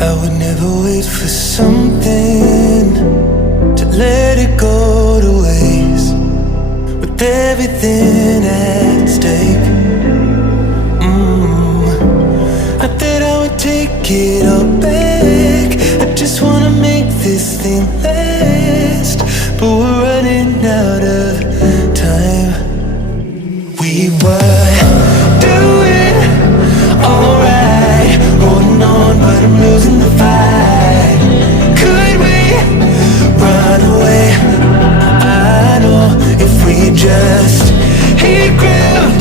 I would never wait for something to let it go to waste, with everything at stake. Not that I would take it all back, I just wanna make this thing last. But we're running out of time. We were doing alright, holding on, but I'm losing the fight. Could we run away? I know if we just hit ground,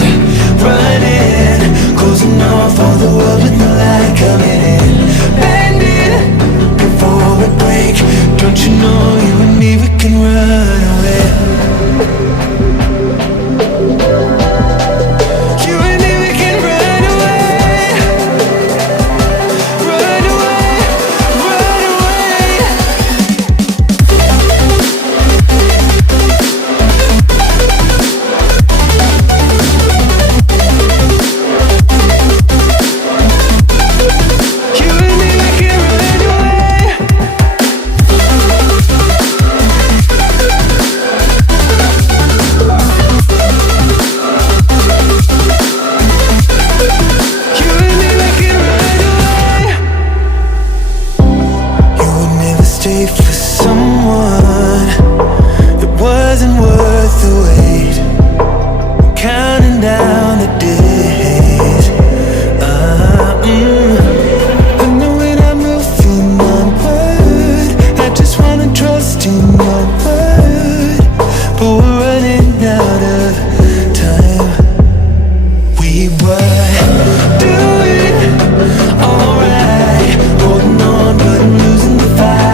running, closing off all the world with no light coming in, bending before we break. Don't you know you and me, we can run away. For someone that wasn't worth the wait, I'm counting down the days. I know when I'm moving onward, I just wanna trust in your word, but we're running out of time. We were doing alright, holding on, but I'm losing the fight.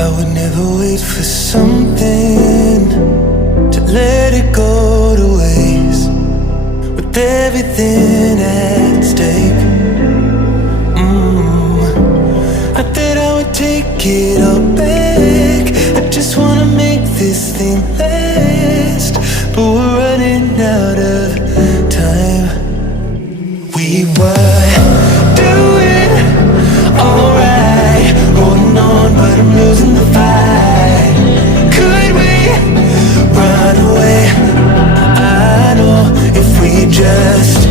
I would never wait for something to let it go to waste, with everything at stake. Not that I would take it all back, I just wanna make this thing last. But we're running out of time. We were doing alright, holding on, but I'm losing the fight. Could we run away? I know if we just